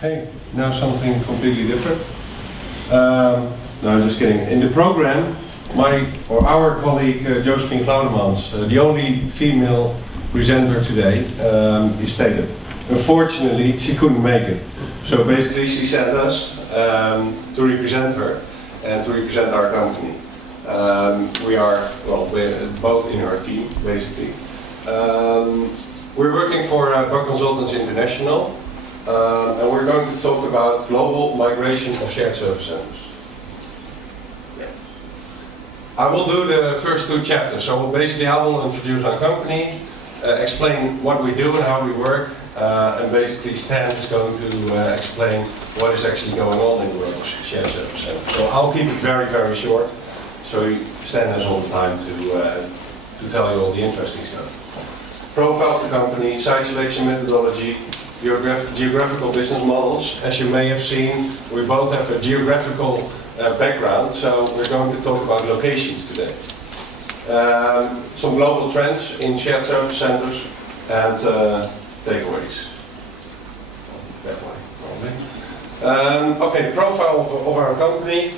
Hey, now something completely different. No, I'm just kidding. In the program, our colleague Josephine Claudemans, the only female presenter today, is stated. Unfortunately, she couldn't make it. So basically, she sent us to represent her and to represent our company. We're both in her team, basically. We're working for Buck Consultants International. And we're going to talk about global migration of shared service centers. I will do the first two chapters. So basically I will introduce our company, explain what we do and how we work, and basically Stan is going to explain what is actually going on in the world of shared service centers. So I'll keep it very, very short, so Stan has all the time to tell you all the interesting stuff. Profile of the company, site selection methodology, geographical business models. As you may have seen, we both have a geographical background, so we're going to talk about locations today. Some global trends in shared service centers and takeaways. That way, probably. Okay, the profile of our company.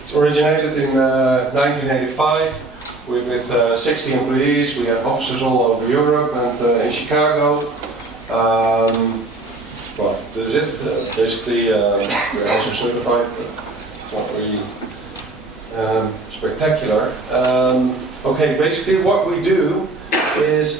It's originated in 1985. We're with 60 employees. We have offices all over Europe and in Chicago. Well, this is it. Basically, we're also certified. It's not really spectacular. Okay, basically what we do is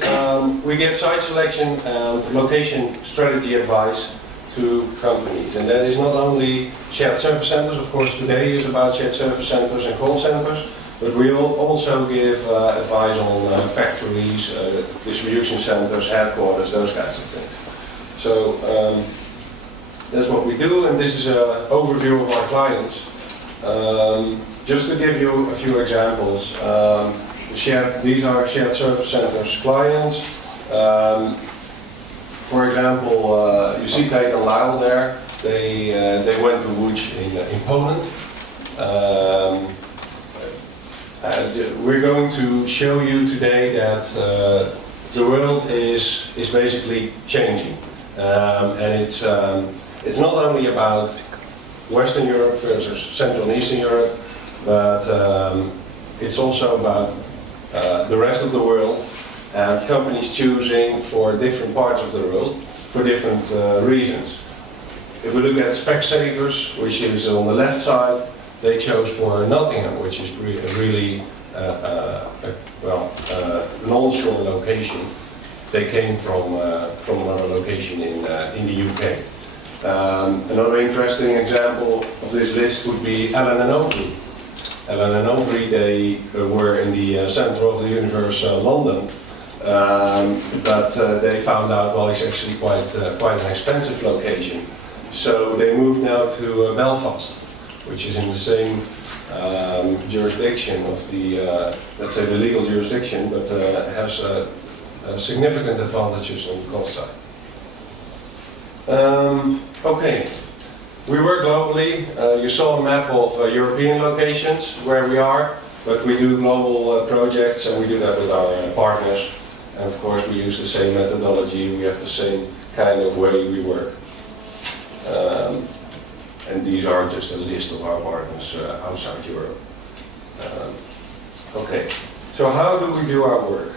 we give site selection and location strategy advice to companies. And that is not only shared service centers. Of course, today is about shared service centers and call centers. But we will also give advice on factories, distribution centers, headquarters, those kinds of things. So that's what we do, and this is an overview of our clients. Just to give you a few examples, these are shared service centers clients. For example, you see Tate and Lyle there. They went to Łódź in Poland. We're going to show you today that the world is basically changing, and it's not only about Western Europe versus Central and Eastern Europe, but it's also about the rest of the world, and companies choosing for different parts of the world for different reasons. If we look at Specsavers, which is on the left side, they chose for Nottingham, which is really an onshore location. They came from another location in the UK. Another interesting example of this list would be Allen & Overy. Allen & Overy, they were in the center of the universe, London, but they found out, well, it's actually quite an expensive location. So they moved now to Belfast, which is in the same jurisdiction of the, let's say the legal jurisdiction, but has significant advantages on the cost side. Okay, we work globally. You saw a map of European locations where we are, but we do global projects, and we do that with our partners. And of course we use the same methodology, we have the same kind of way we work. And these are just a list of our partners outside Europe. Okay, so how do we do our work?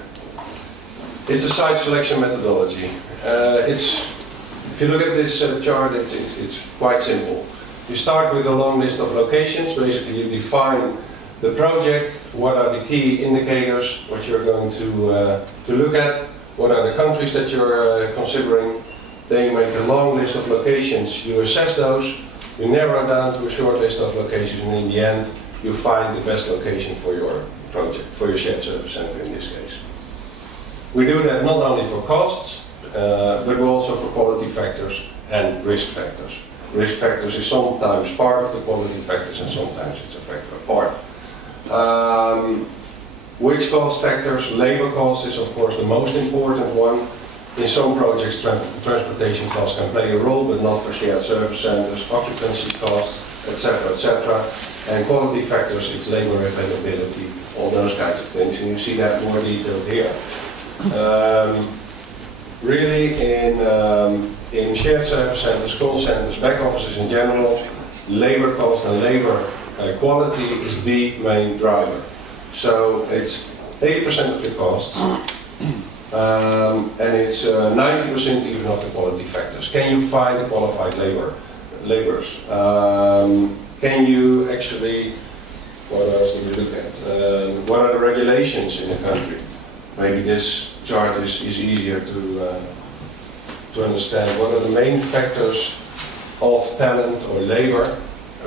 It's a site selection methodology. If you look at this chart, it's quite simple. You start with a long list of locations. Basically, you define the project, what are the key indicators, what you're going to look at, what are the countries that you're considering. Then you make a long list of locations, you assess those, you narrow down to a short list of locations, and in the end you find the best location for your project, for your shared service center in this case. We do that not only for costs, but also for quality factors and risk factors. Risk factors is sometimes part of the quality factors and sometimes it's a factor apart. Which cost factors? Labor cost is of course the most important one. In some projects, transportation costs can play a role, but not for shared service centers, occupancy costs, etc., etc. And quality factors, it's labor availability, all those kinds of things, and you see that more detailed here. Really, in shared service centers, call centers, back offices in general, labor cost and labor quality is the main driver. So it's 80% of your costs, and it's 90% even of the quality factors. Can you find qualified laborers? Can you actually, what else do we look at? What are the regulations in a country? Maybe this chart is easier to understand. What are the main factors of talent or labor,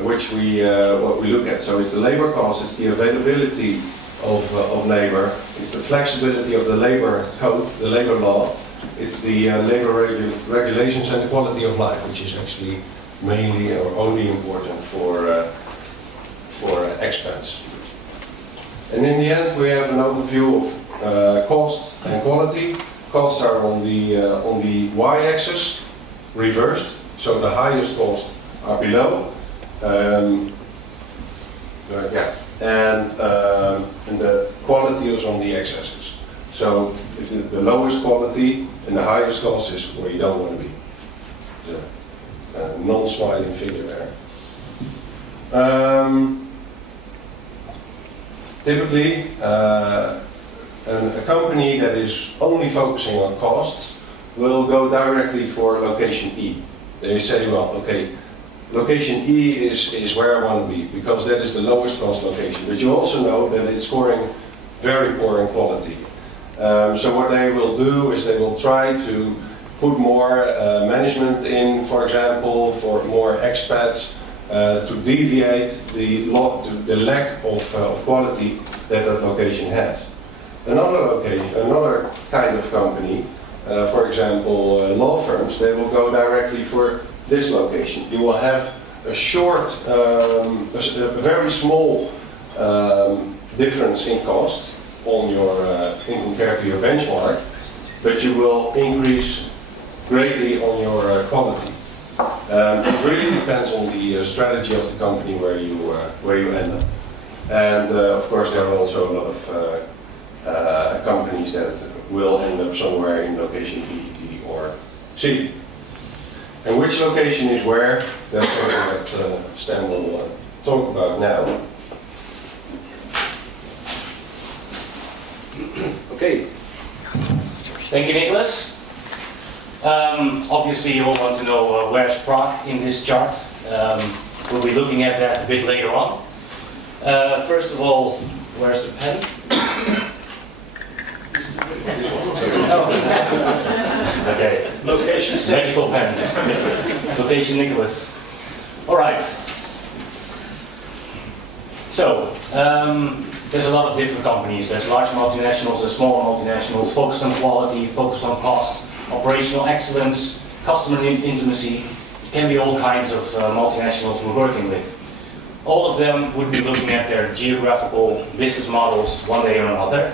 which what we look at? So it's the labor cost, it's the availability of labor, it's the flexibility of the labor code, the labor law, it's the labor regulations and the quality of life, which is actually mainly or only important for expats. And in the end, we have an overview of cost and quality. Costs are on the y-axis, reversed, so the highest costs are below. And the quality is on the x-axis. So if the lowest quality and the highest cost is where you don't want to be. A non-smiling figure there. Typically, a company that is only focusing on costs will go directly for location E. They say, well, okay, location E is where I want to be, because that is the lowest cost location. But you also know that it's scoring very poor in quality. So what they will do is they will try to put more management in, for example, for more expats, to deviate the lack of quality that location has. Another kind of company, for example, law firms, they will go directly for this location. You will have a short, a very small difference in cost on your in compared to your benchmark, but you will increase greatly on your quality. It really depends on the strategy of the company where you end up. And of course, there are also a lot of companies that will end up somewhere in location B, D, or C. And which location is where? That's something that Stan will talk about now. Okay. Thank you, Nicolaas. Obviously, you all want to know where's Prague in this chart. We'll be looking at that a bit later on. First of all, where's the pen? Okay. Location C. Magical pen. Location Nicolaas. All right. So, there's a lot of different companies. There's large multinationals, there's small multinationals, focused on quality, focused on cost, operational excellence, customer intimacy. It can be all kinds of multinationals we're working with. All of them would be looking at their geographical business models one way or another.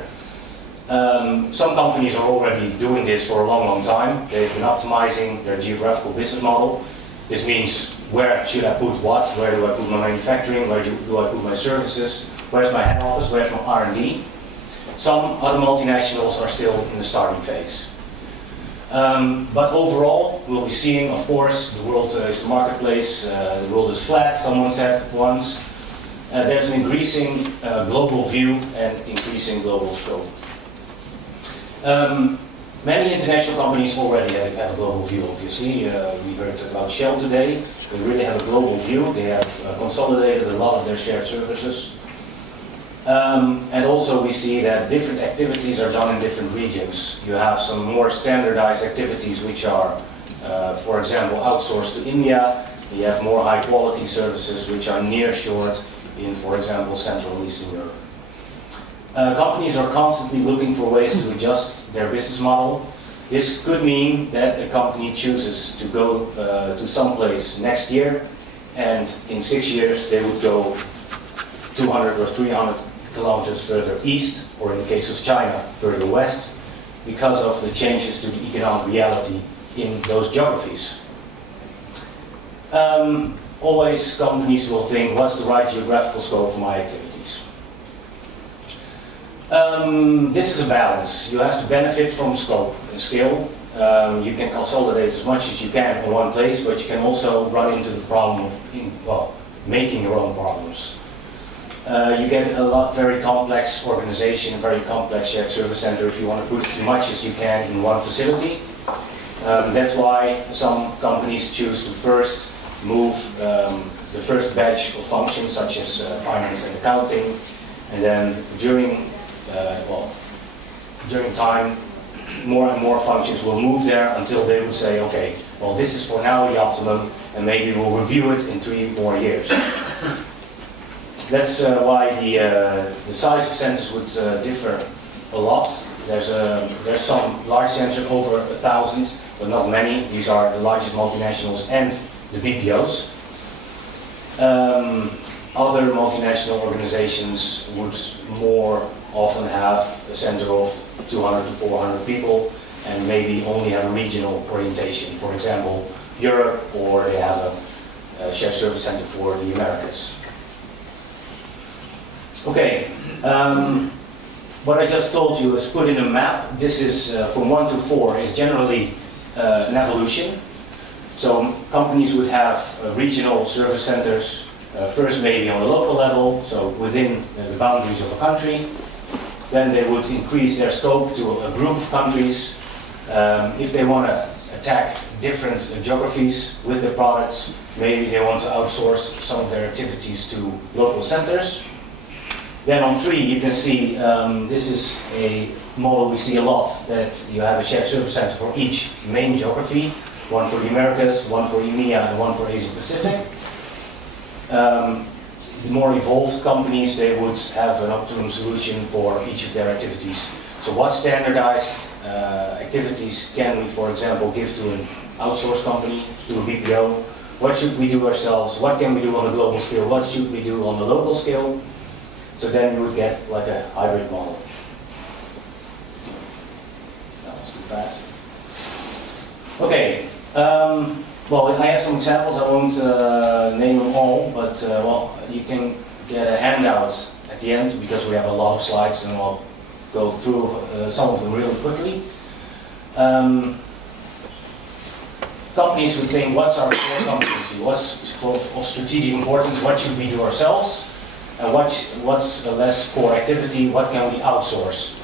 Some companies are already doing this for a long time. They've been optimizing their geographical business model. This means, where should I put what? Where do I put my manufacturing? Where do I put my services? Where's my head office? Where's my R&D? Some other multinationals are still in the starting phase. But overall, we'll be seeing, of course, the world is a marketplace, the world is flat, someone said once. There's an increasing global view and increasing global scope. Many international companies already have a global view, obviously. We heard about Shell today. They really have a global view. They have consolidated a lot of their shared services. And also we see that different activities are done in different regions. You have some more standardized activities which are, for example, outsourced to India. You have more high quality services which are nearshored in, for example, Central and Eastern Europe. Companies are constantly looking for ways to adjust their business model. This could mean that a company chooses to go to some place next year, and in 6 years they would go 200 or 300 kilometers further east, or in the case of China, further west, because of the changes to the economic reality in those geographies. Always companies will think, what's the right geographical scope for my activities? This is a balance. You have to benefit from scope and scale, you can consolidate as much as you can in one place, but you can also run into the problem of making your own problems. You get a very complex organization, very complex shared service center if you want to put as much as you can in one facility. That's why some companies choose to first move the first batch of functions such as finance and accounting, and then during time more and more functions will move there until they would say, okay, well, this is for now the optimum, and maybe we'll review it in 3 more years. That's why the size of centers would differ a lot. There's some large centers over 1,000, but not many. These are the largest multinationals and the BPOs. Other multinational organizations would more often have a center of 200 to 400 people and maybe only have a regional orientation. For example, Europe, or they have a shared service center for the Americas. Okay, what I just told you is put in a map. This is from 1 to 4 is generally an evolution. So companies would have regional service centers, first maybe on a local level, so within the boundaries of a country. Then they would increase their scope to a group of countries. If they want to attack different geographies with their products, maybe they want to outsource some of their activities to local centers. Then on 3 you can see this is a model we see a lot, that you have a shared service center for each main geography, one for the Americas, one for EMEA, and one for Asia Pacific. The more evolved companies, they would have an optimum solution for each of their activities. So what standardized activities can we, for example, give to an outsourced company, to a BPO? What should we do ourselves? What can we do on a global scale? What should we do on the local scale? So then you would get like a hybrid model. That was too fast. Okay. Well, I have some examples. I won't name them all, but well, you can get a handout at the end because we have a lot of slides, and I'll go through some of them really quickly. Companies would think, what's our core competency? What's of strategic importance? What should we do ourselves? And what's a less core activity? What can we outsource?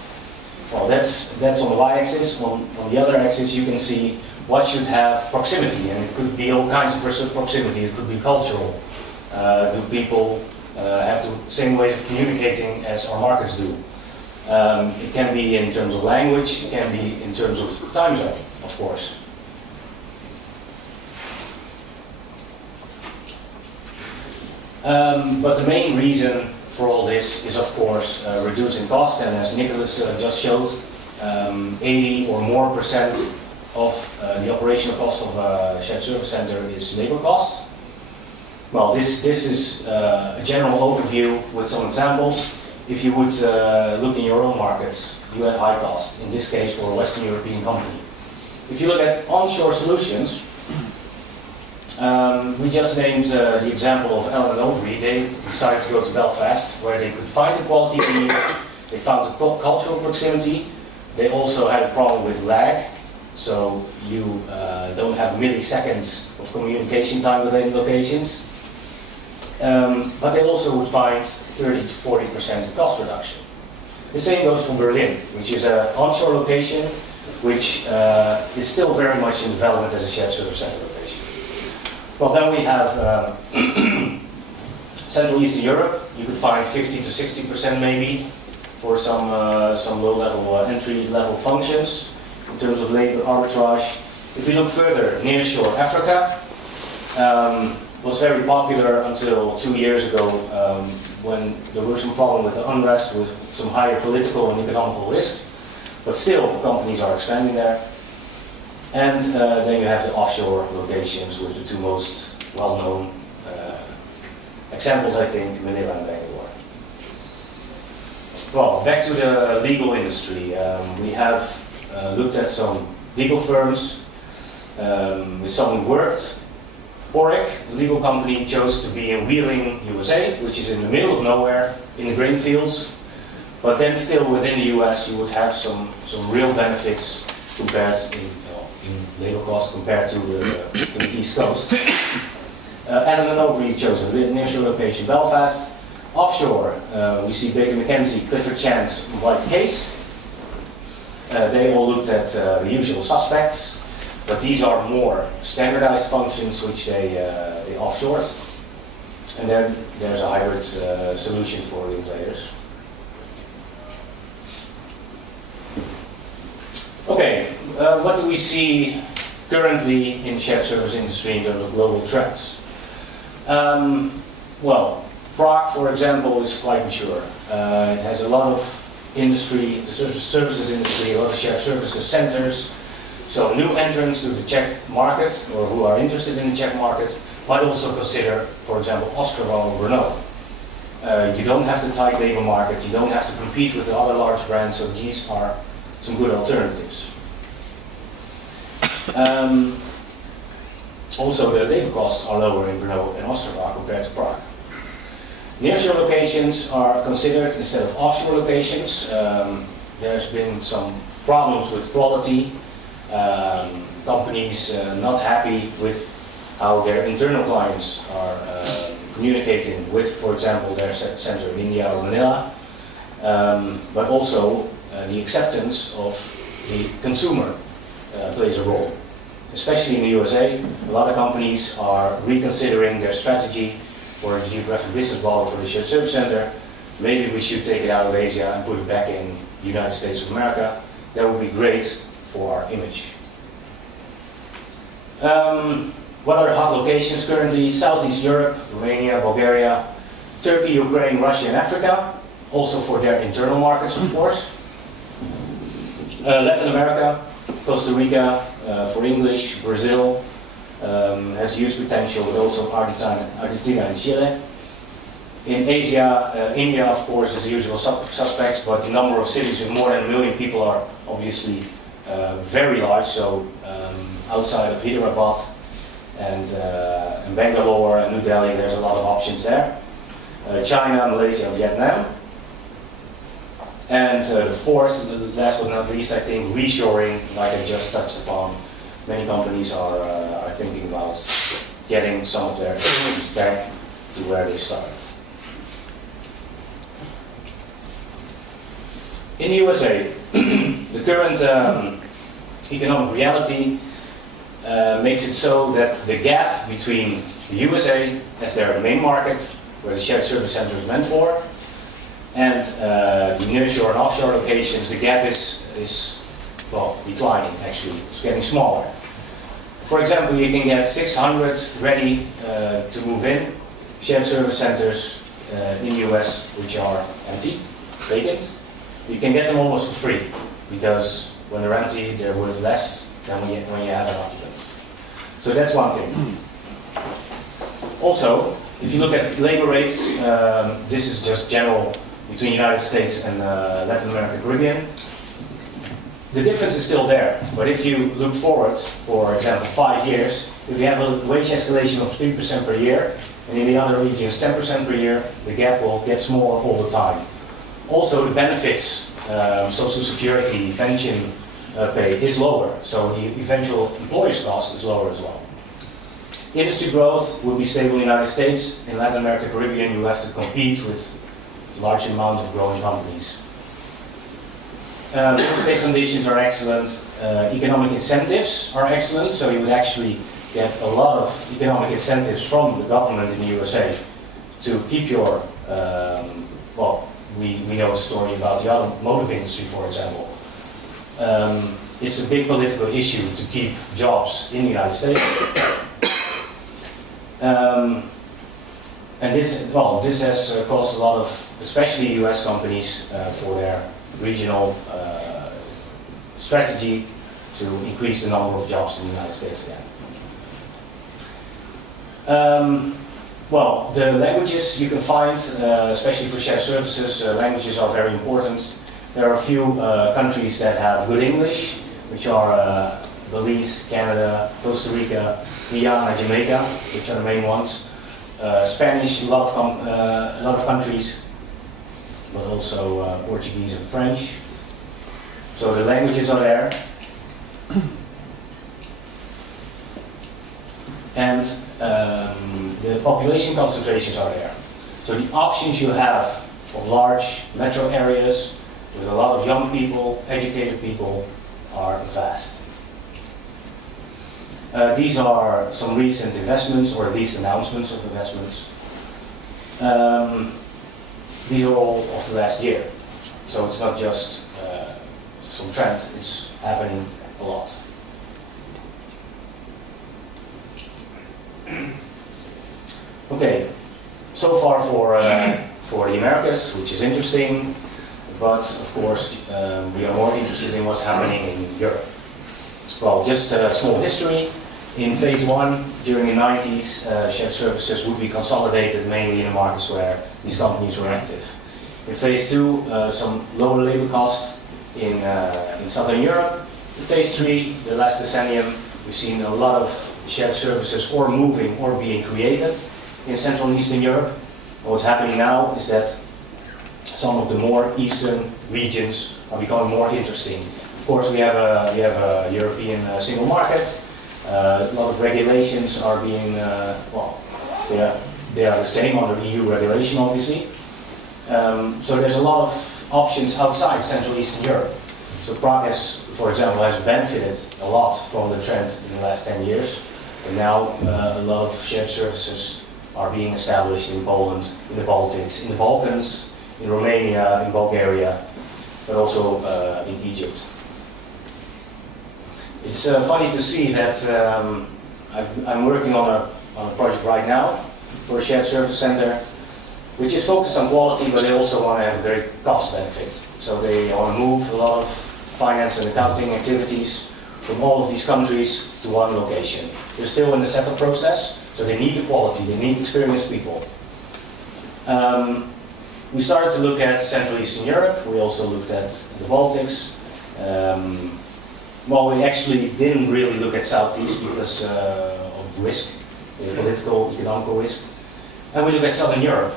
Well, that's on the y-axis. On the other axis, you can see what should have proximity, and it could be all kinds of proximity. It could be cultural. Do people have the same way of communicating as our markets do? It can be in terms of language. It can be in terms of time zone, of course. But the main reason for all this is, of course, reducing cost, and as Nicolaas just showed, 80 or more % of the operational cost of a shared service center is labor cost. Well, this is a general overview with some examples. If you would look in your own markets, you have high cost, in this case for a Western European company. If you look at onshore solutions, we just named the example of Ellen and Overy. They decided to go to Belfast, where they could find the quality they needed. They found the cultural proximity. They also had a problem with lag, so you don't have milliseconds of communication time with any locations. But they also would find 30 to 40% cost reduction. The same goes for Berlin, which is an onshore location, which is still very much in development as a shared service center location. Well, then we have Central Eastern Europe. You could find 50 to 60% maybe for some low-level, entry-level functions in terms of labor arbitrage. If we look further, nearshore Africa was very popular until 2 years ago when there was some problem with the unrest, with some higher political and economical risk. But still, companies are expanding there. And then you have the offshore locations with the two most well-known examples, I think, Manila and Bangalore. Well, back to the legal industry. We have looked at some legal firms. With some worked. Oric, the legal company, chose to be in Wheeling, USA, which is in the middle of nowhere, in the grain fields. But then still within the US, you would have some real benefits compared in labor cost compared to the East Coast. Allen and Overy chosen nearshore location Belfast. Offshore, we see Baker McKenzie, Clifford Chance, and White Case. They all looked at the usual suspects, but these are more standardized functions which they offshored. And then there's a hybrid solution for Linklaters. Okay, what do we see currently in the shared service industry in terms of global trends? Well, Prague, for example, is quite mature. It has a lot of industry, the services industry, a lot of shared services centers. So new entrants to the Czech market, or who are interested in the Czech market, might also consider, for example, Ostrava or Brno. You don't have the tight labor market, you don't have to compete with the other large brands, so these are some good alternatives. Also, the labor costs are lower in Brno and Ostrava compared to Prague. Nearshore locations are considered instead of offshore locations. There's been some problems with quality, companies not happy with how their internal clients are communicating with, for example, their center in India or Manila, but also the acceptance of the consumer plays a role. Especially in the USA, a lot of companies are reconsidering their strategy for the geographic business model for the shared service center. Maybe we should take it out of Asia and put it back in the United States of America. That would be great for our image. What are hot locations currently? Southeast Europe, Romania, Bulgaria, Turkey, Ukraine, Russia and Africa. Also for their internal markets, of course. Latin America, Costa Rica, for English, Brazil, has huge potential, but also Argentina and Chile. In Asia, India, of course, is the usual suspects, but the number of cities with more than 1 million people are obviously very large. So outside of Hyderabad and Bangalore and New Delhi, there's a lot of options there. China, Malaysia, and Vietnam. And the fourth, last but not least, I think reshoring, like I just touched upon. Many companies are thinking about getting some of their activities back to where they started. In the USA, the current economic reality makes it so that the gap between the USA as their main market, where the shared service center is meant for, and the nearshore and offshore locations, the gap is well, declining actually. It's getting smaller. For example, you can get 600 ready to move in shared service centers in the US which are empty, vacant. You can get them almost for free because when they're empty, they're worth less than when you have an occupant. So that's one thing. Also, if you look at labor rates, this is just general between the United States and Latin America, Caribbean. The difference is still there, but if you look forward, for example, 5 years, if you have a wage escalation of 3% per year, and in the other regions 10% per year, the gap will get smaller all the time. Also, the benefits, social security, pension pay is lower, so the eventual employer's cost is lower as well. Industry growth will be stable in the United States. In Latin America, Caribbean, you have to compete with large amount of growing companies. Real estate conditions are excellent. Economic incentives are excellent, so you would actually get a lot of economic incentives from the government in the USA to keep your, well, we know the story about the automotive industry, for example. It's a big political issue to keep jobs in the United States. And this, well, this has caused a lot of, especially US companies, for their regional strategy to increase the number of jobs in the United States again. Well, the languages you can find, especially for shared services, languages are very important. There are a few countries that have good English, which are Belize, Canada, Costa Rica, Guyana, Jamaica, which are the main ones. Spanish, a lot of countries, but also Portuguese and French. So the languages are there. and the population concentrations are there. So the options you have of large metro areas with a lot of young people, educated people, are vast. These are some recent investments, or at least announcements of investments. These are all of the last year. So it's not just some trend, it's happening a lot. Okay, so far for the Americas, which is interesting, but of course we are more interested in what's happening in Europe. Well, just a small history. In phase one, during the 90s, shared services would be consolidated mainly in the markets where these companies were active. In phase two, some lower labor costs in Southern Europe. In phase three, the last decennium, we've seen a lot of shared services or moving or being created in Central and Eastern Europe. And what's happening now is that some of the more eastern regions are becoming more interesting. Of course, we have a European single market. A lot of regulations are being, well, they are the same under EU regulation, obviously. So there's a lot of options outside Central Eastern Europe. So Prague has, for example, has benefited a lot from the trend in the last 10 years. And now a lot of shared services are being established in Poland, in the Baltics, in the Balkans, in Romania, in Bulgaria, but also in Egypt. It's funny to see that I'm working on a project right now for a shared service center, which is focused on quality, but they also want to have a great cost benefit. So they want to move a lot of finance and accounting activities from all of these countries to one location. They're still in the setup process, so they need the quality, they need experienced people. We started to look at Central Eastern Europe, we also looked at the Baltics. Well, we actually didn't really look at Southeast because of risk, political, economical risk. And we look at Southern Europe.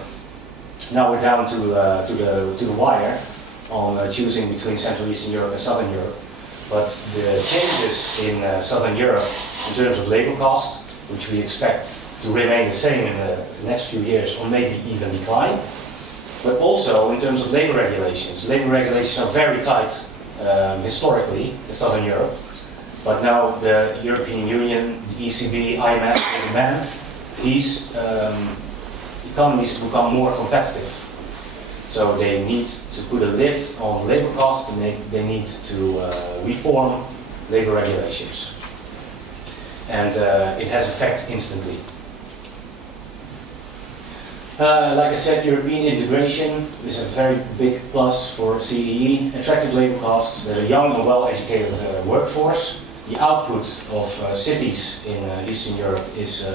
Now we're down to the wire on choosing between Central Eastern Europe and Southern Europe. But the changes in Southern Europe in terms of labor costs, which we expect to remain the same in the next few years or maybe even decline, but also in terms of labor regulations. Labor regulations are very tight historically in Southern Europe, but now the European Union, the ECB, IMF demand these economies to become more competitive. So they need to put a lid on labor costs, and they need to reform labor regulations. And it has effect instantly. Like I said, European integration is a very big plus for CEE. Attractive labor costs, there's a young and well-educated workforce. The output of cities in Eastern Europe is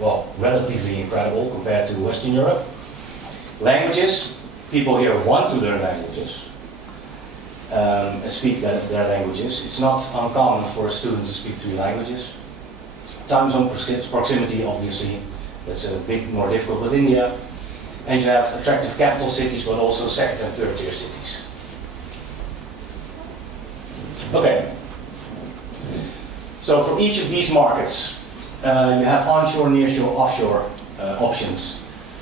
well, relatively incredible compared to Western Europe. Languages, people here want to learn languages and speak their languages. It's not uncommon for a student to speak 3 languages. Time zone proximity, obviously, that's a bit more difficult with India. And you have attractive capital cities, but also second and third tier cities. Okay. So for each of these markets, you have onshore, nearshore, offshore options.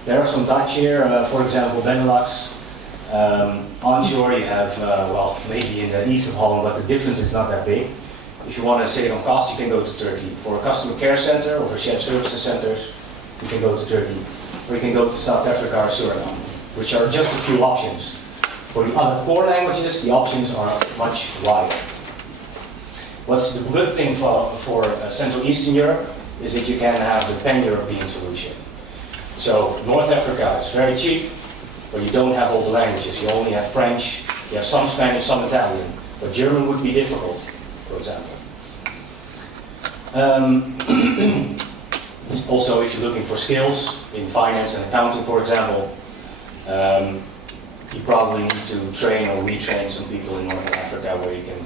There are some Dutch here, for example, Benelux. Onshore you have, well, maybe in the east of Holland, but the difference is not that big. If you want to save on cost, you can go to Turkey. For a customer care center or for shared services centers, you can go to Turkey. Or you can go to South Africa or Suriname, which are just a few options. For the other core languages, the options are much wider. What's the good thing for Central Eastern Europe is that you can have the pan-European solution. So North Africa is very cheap, but you don't have all the languages. You only have French, you have some Spanish, some Italian. But German would be difficult, for example. Also, if you're looking for skills in finance and accounting, for example, you probably need to train or retrain some people in Northern Africa where you can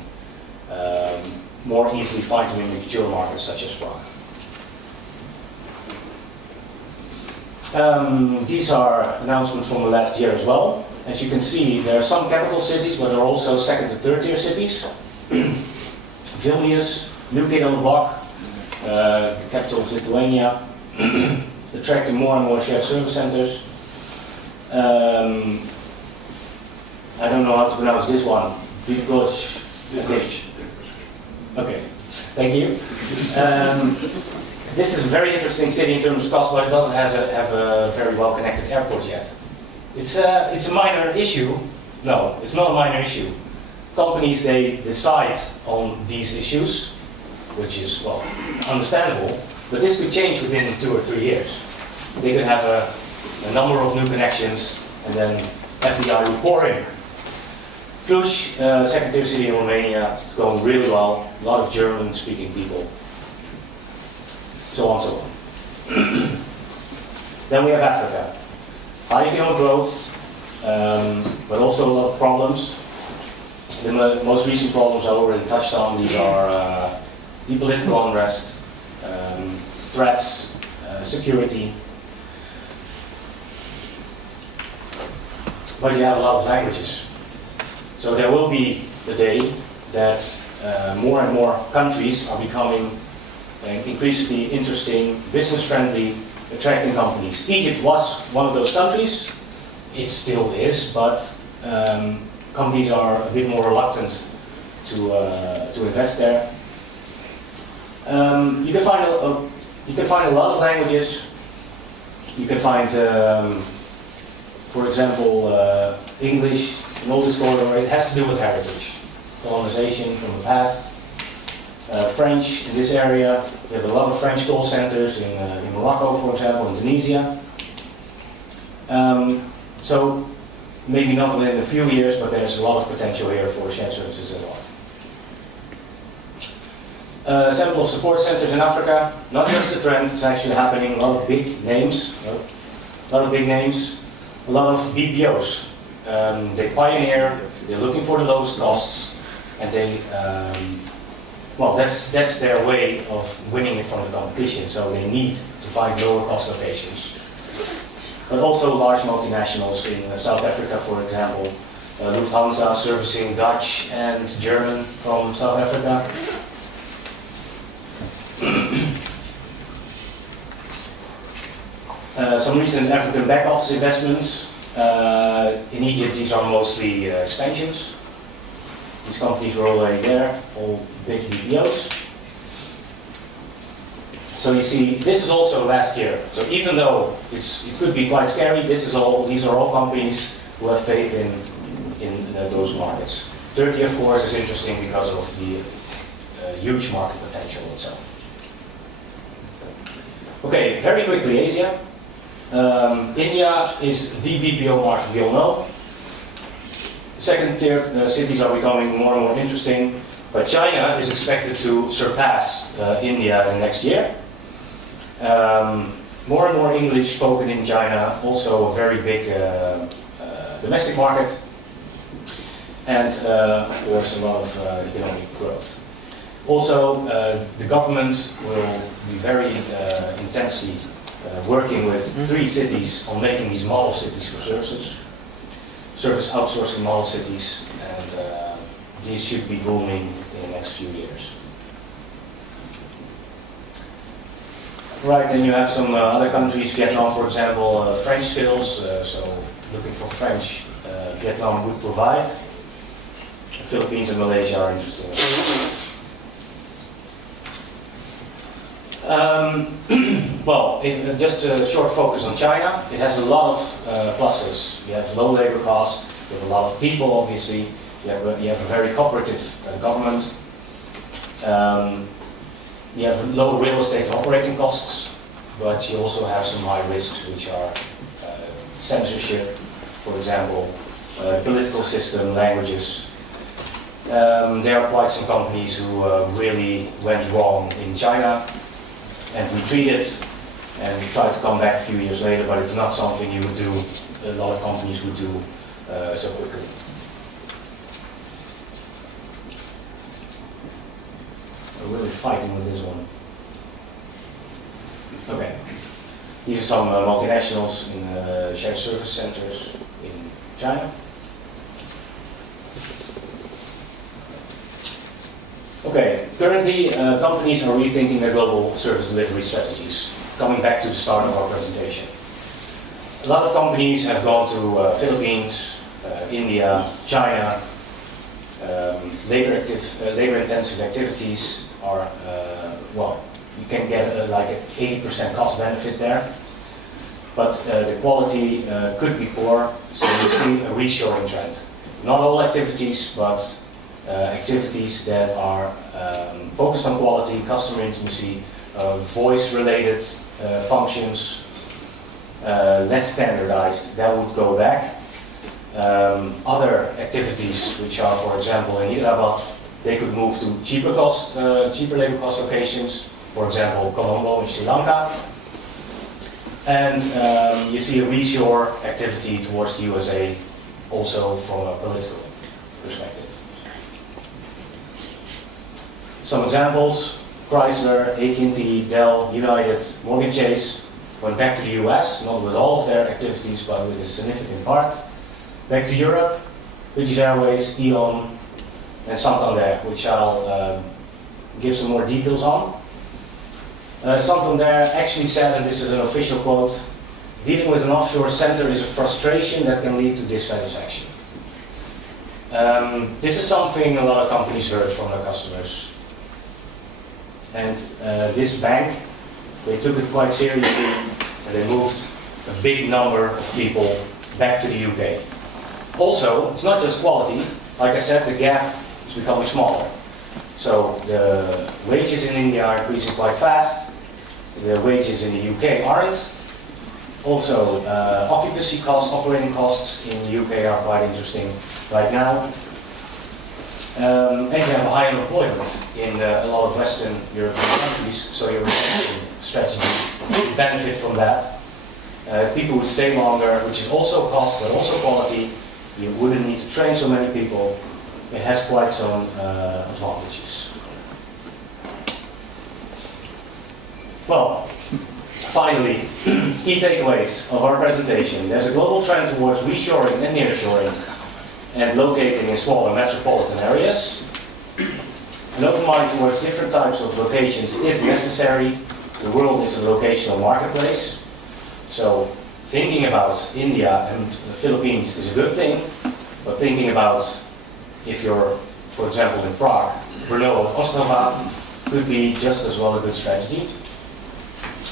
more easily find them in mature markets such as Prague. These are announcements from the last year as well. As you can see, there are some capital cities, but there are also second and third tier cities. Vilnius, new kid on the block. the capital of Lithuania, attracting more and more shared service centers. I don't know how to pronounce this one. Bydgoszcz. Okay, thank you. This is a very interesting city in terms of cost, but it doesn't have a very well connected airport yet. It's a minor issue. No, it's not a minor issue. Companies, they decide on these issues, which is, well, understandable, but this could change within 2 or 3 years. They could have a number of new connections and then FDI will pour in. Cluj, second-tier city in Romania, it's going really well. A lot of German-speaking people. So on, so on. Then we have Africa. High economic growth, but also a lot of problems. The most recent problems I already touched on. These are the political unrest, threats, security. But you have a lot of languages. So there will be a day that more and more countries are becoming increasingly interesting, business-friendly, attracting companies. Egypt was one of those countries. It still is, but companies are a bit more reluctant to invest there. You can find a lot of languages. You can find, for example, English. In all this corridor, it has to do with heritage, colonization from the past. French in this area, we have a lot of French call centers in Morocco, for example, in Tunisia. So maybe not within a few years, but there's a lot of potential here for shared services as well. Example of support centers in Africa, not just a trend, it's actually happening. A lot of big names, a lot of BPOs. They pioneer, they're looking for the lowest costs, and they, well, that's their way of winning it from the competition, so they need to find lower cost locations. But also large multinationals in South Africa, for example, Lufthansa servicing Dutch and German from South Africa. Some recent African back office investments. In Egypt, these are mostly expansions. These companies were already there, all big BPOs. So you see, this is also last year. So even though it could be quite scary, these are all companies who have faith in those markets. Turkey, of course, is interesting because of the huge market potential itself. Okay, very quickly, Asia. India is the BPO market we all know. Second-tier cities are becoming more and more interesting, but China is expected to surpass India in the next year. More and more English spoken in China, also a very big domestic market, and of course a lot of economic growth. Also, the government will be very intensely working with 3 cities on making these model cities for services, service outsourcing model cities, and these should be booming in the next few years. Right, then you have some other countries, Vietnam for example, French skills, so looking for French, Vietnam would provide. The Philippines and Malaysia are interesting. Well, just a short focus on China. It has a lot of pluses. You have low labor cost, you have a lot of people obviously, you have a very cooperative government. You have low real estate and operating costs, but you also have some high risks, which are censorship, for example, political system, languages. There are quite some companies who really went wrong in China and retreated and tried to come back a few years later, but it's not something you would do, a lot of companies would do so quickly. We're really fighting with this one. Okay. These are some multinationals in shared service centers in China. Okay, Currently, companies are rethinking their global service delivery strategies, coming back to the start of our presentation. A lot of companies have gone to Philippines, India, China. Labor-intensive activities are, well, you can get like an 80% cost benefit there, but the quality could be poor, so we see a reshoring trend. Not all activities, but activities that are focused on quality, customer intimacy, voice-related functions, less standardized, that would go back. Other activities, which are, for example, in Hyderabad, they could move to cheaper labor cost locations, for example, Colombo in Sri Lanka. And you see a reshore activity towards the USA, also from a political perspective. Some examples: Chrysler, AT&T, Dell, United, Morgan Chase went back to the US, not with all of their activities, but with a significant part. Back to Europe, British Airways, E.ON, and Santander, which I'll give some more details on. Santander actually said, and this is an official quote, "Dealing with an offshore center is a frustration that can lead to dissatisfaction." This is something a lot of companies heard from their customers. And this bank, they took it quite seriously, and they moved a big number of people back to the UK. Also, it's not just quality. Like I said, the gap is becoming smaller. So the wages in India are increasing quite fast. The wages in the UK aren't. Also, occupancy costs, operating costs in the UK are quite interesting right now. And you have high unemployment in a lot of Western European countries, so your retention strategy would benefit from that. People would stay longer, which is also cost, but also quality. You wouldn't need to train so many people. It has quite some advantages. Well, finally, key takeaways of our presentation. There's a global trend towards reshoring and nearshoring and locating in smaller metropolitan areas. An open mind towards different types of locations is necessary. The world is a locational marketplace. So thinking about India and the Philippines is a good thing, but thinking about if you're, for example, in Prague, Brno, Ostrava could be just as well a good strategy.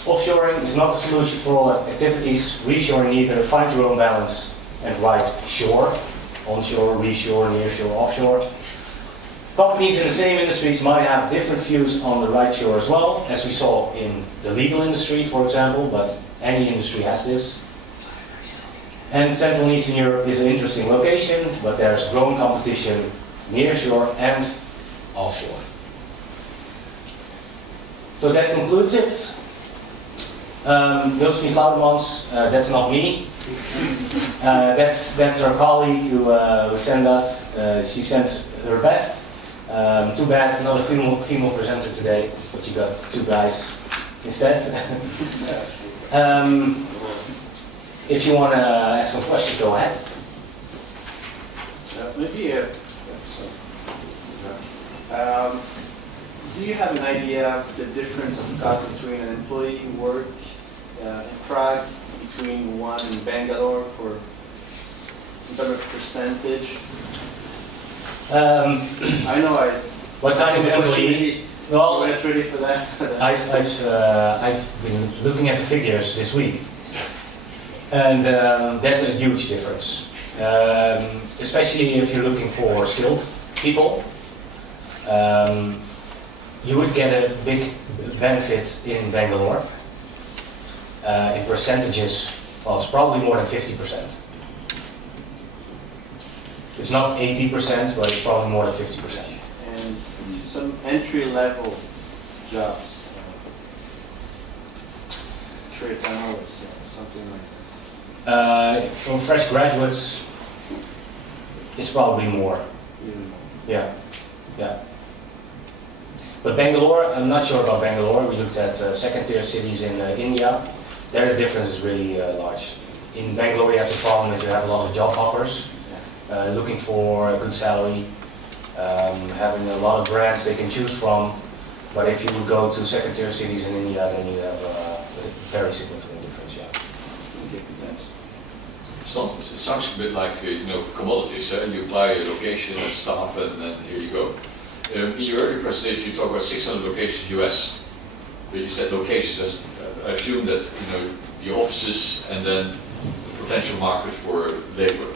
Offshoring is not the solution for all activities. Reshoring either, find your own balance and right shore, onshore, reshore, nearshore, offshore. Companies in the same industries might have different views on the right shore as well, as we saw in the legal industry, for example, but any industry has this. And Central and Eastern Europe is an interesting location, but there's growing competition nearshore and offshore. So that concludes it. Those Nicolaas, that's not me. That's our colleague who sent us. She sends her best. Too bad, not a female presenter today, but you got two guys instead. If you want to ask a question, go ahead. Do you have an idea of the difference of cost between an employee work in Prague, between one in Bangalore, for in terms of percentage? I know what kind of employee? Well, I'm ready for that. I've been looking at the figures this week, and there's a huge difference, especially if you're looking for skilled people. You would get a big benefit in Bangalore. In percentages, well, it's probably more than 50%. It's not 80%, but it's probably more than 50%. And some entry-level jobs, career analysts, something like that. From fresh graduates, it's probably more. Even more. Yeah, yeah. But Bangalore, I'm not sure about Bangalore. We looked at second-tier cities in India. There the difference is really large. In Bangalore, you have the problem that you have a lot of job hoppers looking for a good salary. having a lot of brands they can choose from. But if you would go to second-tier cities in India, then you have a very significant difference. Yeah. Okay, thanks. It sounds a bit like commodities. You apply a location and staff, and then here you go. In your earlier presentation, you talked about 600 locations US. But you said locations. I assume that the offices and then the potential market for labor.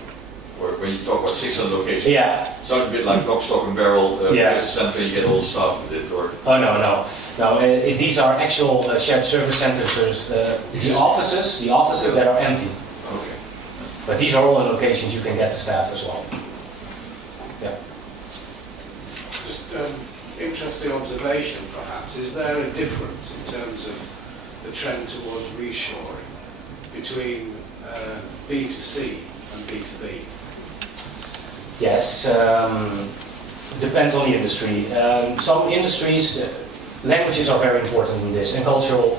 Or when you talk about 600 locations, Yeah. sounds a bit like lock, stock, and barrel. Yeah. There's a center, you get all the staff with it, or Oh no. These are actual shared service centers. There's the offices that are empty. okay. But these are all the locations you can get the staff as well. Yeah. Just interesting observation, perhaps. Is there a difference in terms of the trend towards reshoring between B2C and B2B? Yes, depends on the industry. Some industries, languages are very important in this, and cultural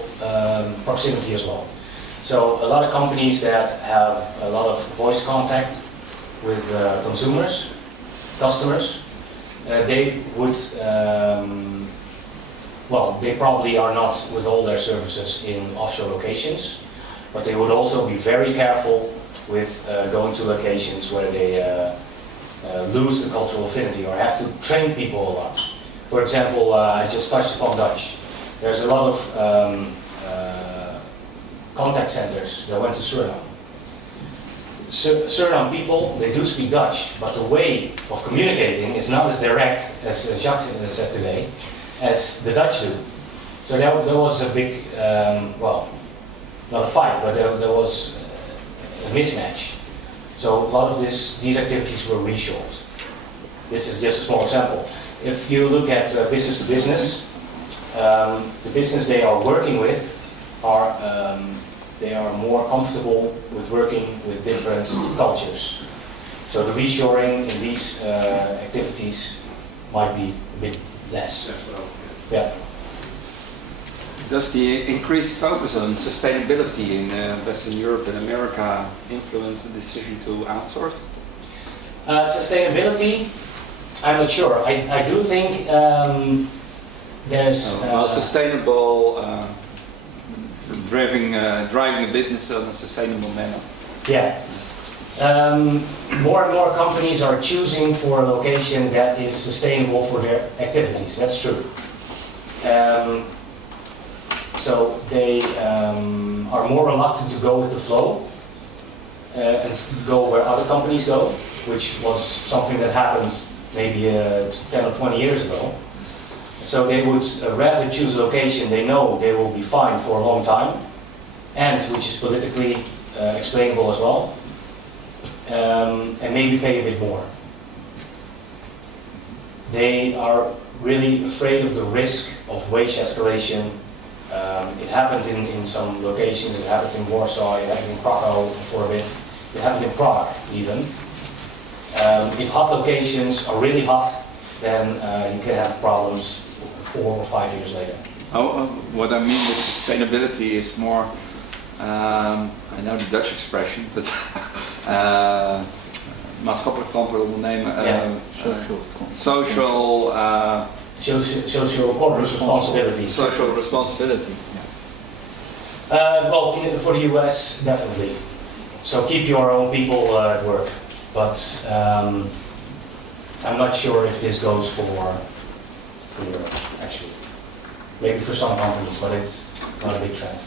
proximity as well. So a lot of companies that have a lot of voice contact with customers, they would, they probably are not with all their services in offshore locations, but they would also be very careful with going to locations where they lose the cultural affinity or have to train people a lot. For example, I just touched upon Dutch. There's a lot of contact centers that went to Suriname. Suriname people, they do speak Dutch, but the way of communicating is not as direct, as Jacques said today, as the Dutch do. So there was a big, not a fight, but there was a mismatch. So a lot of these activities were reshored. This is just a small example. If you look at business to business, the business they are working with they are more comfortable with working with different cultures. So the reshoring in these activities might be a bit less. As well. Yeah. Does the increased focus on sustainability in Western Europe and America influence the decision to outsource? Sustainability, I'm not sure. I do think there's... sustainable, driving a business in a sustainable manner. Yeah. More and more companies are choosing for a location that is sustainable for their activities. That's true. So they are more reluctant to go with the flow and go where other companies go, which was something that happened maybe 10 or 20 years ago. So they would rather choose a location they know they will be fine for a long time, and which is politically explainable as well, and maybe pay a bit more. They are really afraid of the risk of wage escalation. It happened in some locations. It happened in Warsaw, it happened in Krakow for a bit, it happened in Prague even. If hot locations are really hot, then you can have problems 4 or 5 years later. What I mean with sustainability is more, I know the Dutch expression, but maatschappelijk verantwoord ondernemen, social corporate responsibility. Social responsibility. For the US, definitely. So keep your own people at work, but I'm not sure if this goes for Europe, actually. Maybe for some companies, but it's not a big trend.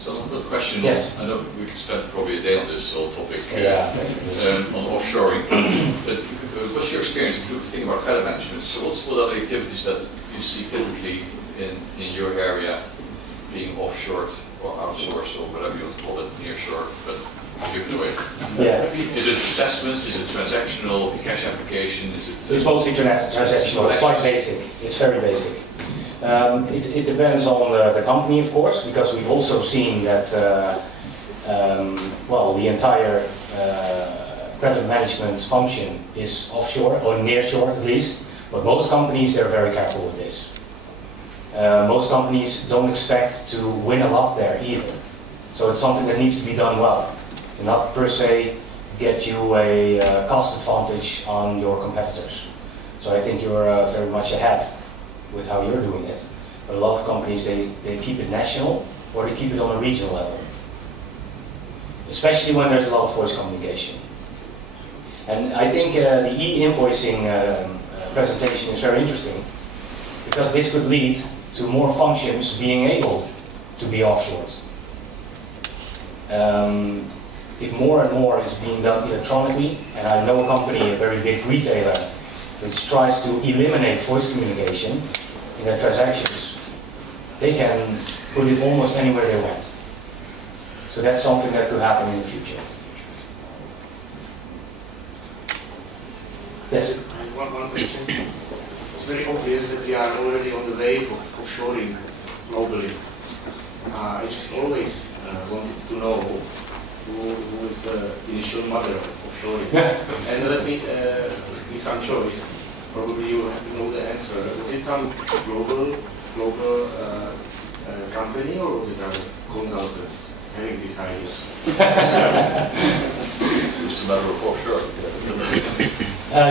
So another question. Yes. I know we could spend probably a day on this whole topic on offshoring. But what's your experience if you think about credit management? So what are the activities that you see typically in your area being offshored or outsourced or whatever you want to call it, nearshore, but give it away? Yeah. Is it assessments? Is it transactional cash application? Is it? It's mostly transactional. It's quite basic. It's very basic. It depends on the company, of course, because we've also seen that the entire credit management function is offshore or nearshore at least. But most companies, they're very careful with this. Most companies don't expect to win a lot there either. So it's something that needs to be done well. They're not per se get you a cost advantage on your competitors. So I think you're very much ahead with how you're doing it. But a lot of companies, they keep it national or they keep it on a regional level. Especially when there's a lot of voice communication. And I think the e-invoicing presentation is very interesting because this could lead to more functions being able to be offshored. If more and more is being done electronically, and I know a company, a very big retailer, which tries to eliminate voice communication in their transactions, they can put it almost anywhere they want. So that's something that could happen in the future. Yes? One question. It's very obvious that we are already on the wave of offshoring globally. I just always wanted to know who is the initial mother of offshoring. And let me give some choice. Probably you know the answer. Was it some global company or was it a consultants having this idea? Just a matter of offshore.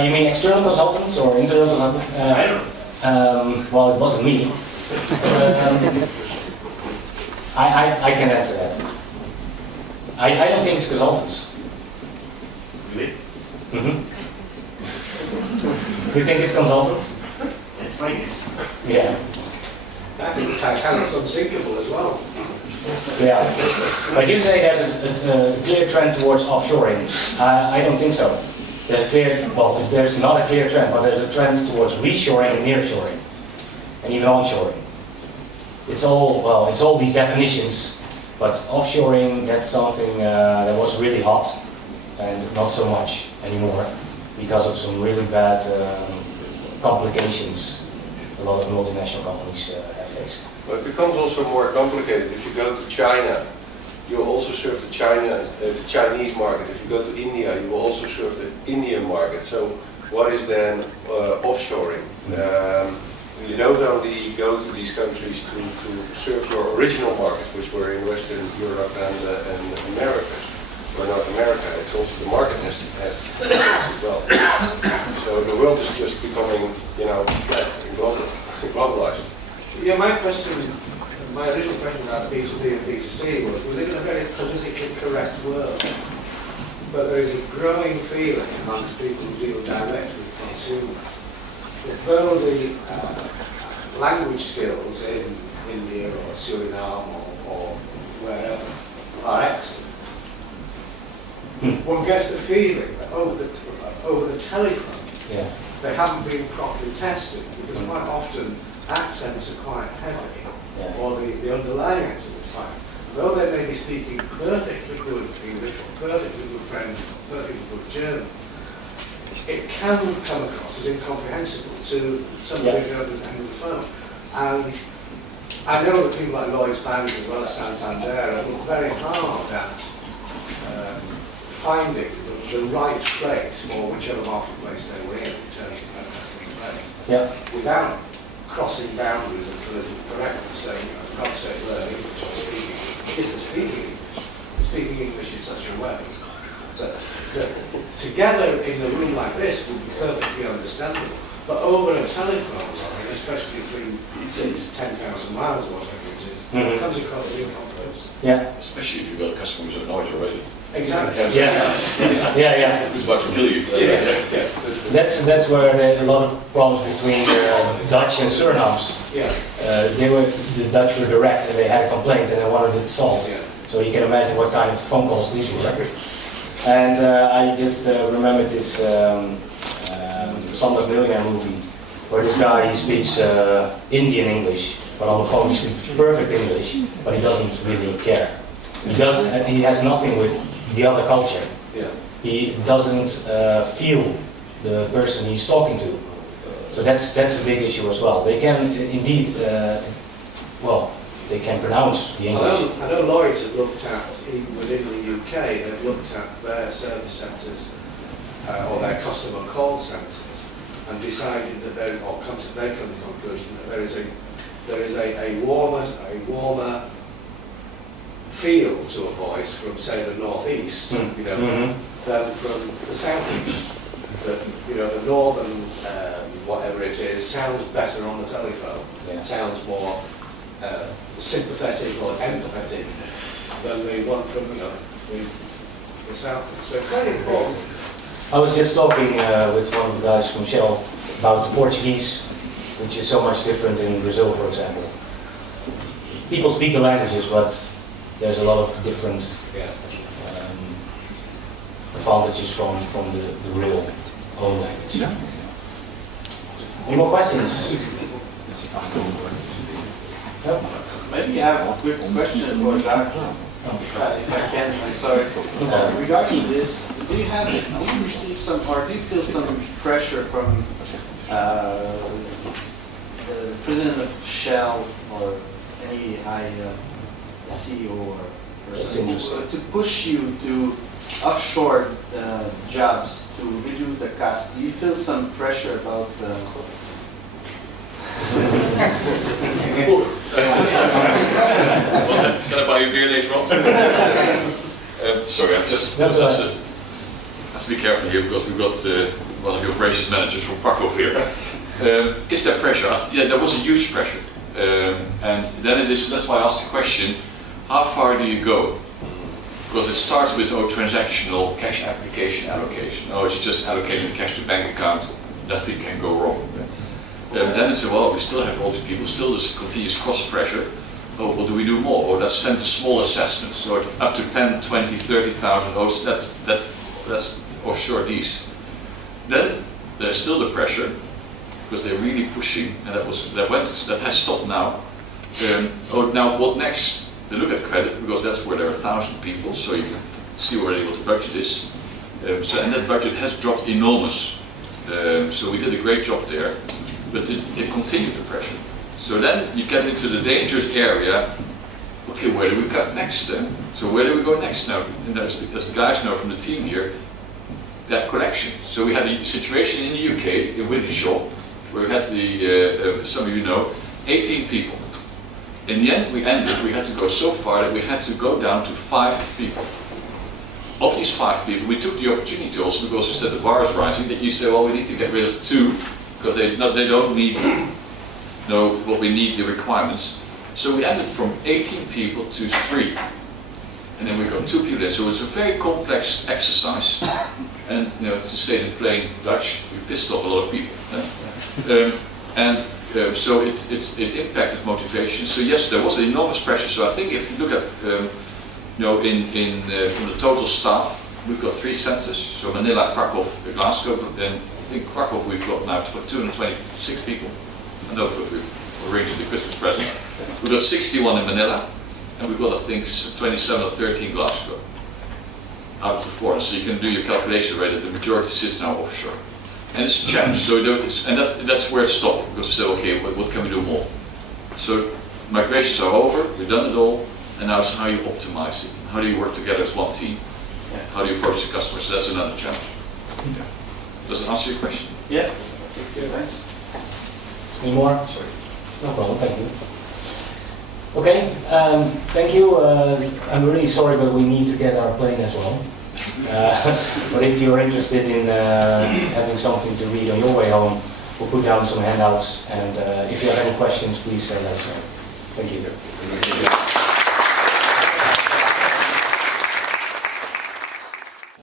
You mean external consultants or internal consultants? I don't know. Well, it wasn't me. I can answer that. I don't think it's consultants. Really? You think it's consultants? That's my guess. Yeah. I think Titanic's unsinkable as well. Yeah. But you say there's a clear trend towards offshoring. I don't think so. There's a clear, well, there's not a clear trend, but there's a trend towards reshoring and nearshoring, and even onshoring. It's all these definitions, but offshoring, that's something that was really hot, and not so much anymore, because of some really bad complications a lot of multinational companies have faced. But it becomes also more complicated. If you go to China, you will also serve the Chinese market. If you go to India, you will also serve the Indian market. So what is then offshoring? You don't only go to these countries to serve your original markets, which were in Western Europe and Americas, or North America. It's also the market has to have as well. So the world is just becoming, flat and globalized. Yeah, my original question about B2B and B2C was, we live in a very politically correct world, but there is a growing feeling amongst people who deal direct with consumers that though the language skills in India or Suriname or wherever are excellent, one gets the feeling that over the telephone, they haven't been properly tested, because quite often accents are quite heavy, or the underlying accent is quite. Though they may be speaking perfectly good English, or perfectly good French, or perfectly good German, it can come across as incomprehensible to somebody who knows the end of the phone. And I know that people like Lloyds Bank as well as Santander have looked very hard at finding the right phrase for whichever marketplace they were in terms of their customer base, without crossing boundaries of political correctness, saying, for God's sake, learn English or speak English. It's the speaking English. The speaking English is such a way. So, together in a room like this would be perfectly understandable. But over a telephone line, especially between 10,000 miles or whatever it is, it comes across as incomprehensible. Yeah. Especially if you've got a customer who's annoyed already. Exactly. Who's about to kill you. That's where there's a lot of problems between Dutch and Surinaams. The Dutch were direct and they had a complaint and they wanted it solved. So you can imagine what kind of phone calls these were. And I just remembered this Slumdog Millionaire movie where this guy, he speaks Indian English, but on the phone he speaks perfect English, but he doesn't really care. He has nothing with the other culture. He doesn't feel the person he's talking to. So that's a big issue as well. They can indeed, they can pronounce the English. I know Lloyds have looked at, even within the UK, they've looked at their service centres or their customer call centres and decided that they've come to the conclusion that there is a warmer feel to a voice from, say, the northeast, you know, than from the southeast. That, you know, the northern, whatever it is, sounds better on the telephone. Yeah. Sounds more sympathetic or empathetic than the one from, you know, the southeast. So it's very important. I was just talking with one of the guys from Shell about the Portuguese, which is so much different in Brazil, for example. People speak the languages, but there's a lot of different advantages from the real own language. Yeah. Any more questions? No? Maybe I have a quick question for Jacques, if I can. I'm sorry. Regarding this, do you receive some, or do you feel some pressure from the president of Shell or any high CEO or person to push you to offshore jobs to reduce the cost? Do you feel some pressure about? Can I buy you a beer later on? Sorry, I'm just have to be careful here because we've got one of the operations managers from Pakov here. Is there pressure? Yeah, there was a huge pressure, and then it is. That's why I asked the question: how far do you go? Because it starts with transactional cash application allocation. It's just allocating cash to bank account. Nothing can go wrong. Then it's well, we still have all these people, still this continuous cost pressure. Oh, what do we do more? Or let's send a small assessment, so up to 10, 20, 30,000. Oh, so that's offshore these. Then there's still the pressure because they're really pushing, and that has stopped now. Now what next? They look at credit because that's where there are 1,000 people, so you can see already what the budget is. And that budget has dropped enormous. So we did a great job there, but it continued the pressure. So then you get into the dangerous area. Okay, where do we cut next then? So where do we go next now? And as the guys know from the team here, that collection. So we had a situation in the UK, in Wintershall, where we had some of you know, 18 people. In the end, we had to go so far that we had to go down to 5 people. Of these 5 people, we took the opportunity also, because we said the bar is rising, that you say, well, we need to get rid of 2, because they don't need what we need, the requirements. So we ended from 18 people to 3. And then we got 2 people there. So it's a very complex exercise. And to say it in plain Dutch, we pissed off a lot of people. So it impacted motivation. So yes, there was enormous pressure. So I think if you look at, from the total staff, we've got 3 centers. So Manila, Krakow, Glasgow, and I think Krakow we've got now 226 people. I know we're arranging the Christmas present. We've got 61 in Manila, and we've got I think 27 or 30 in Glasgow. Out of the 4, so you can do your calculation rate that the majority sits now offshore. And it's a challenge, so that's where it stopped, because we said, okay, what can we do more? So migrations are over, we've done it all, and now it's how you optimize it. How do you work together as one team? How do you approach the customer? So that's another challenge. Does it answer your question? Yeah. Okay, thanks. Any more? Sorry. No problem, thank you. Okay, thank you. I'm really sorry, but we need to get our plane as well. But if you're interested in having something to read on your way home, we'll put down some handouts, and if you have any questions, please let us know. Thank you.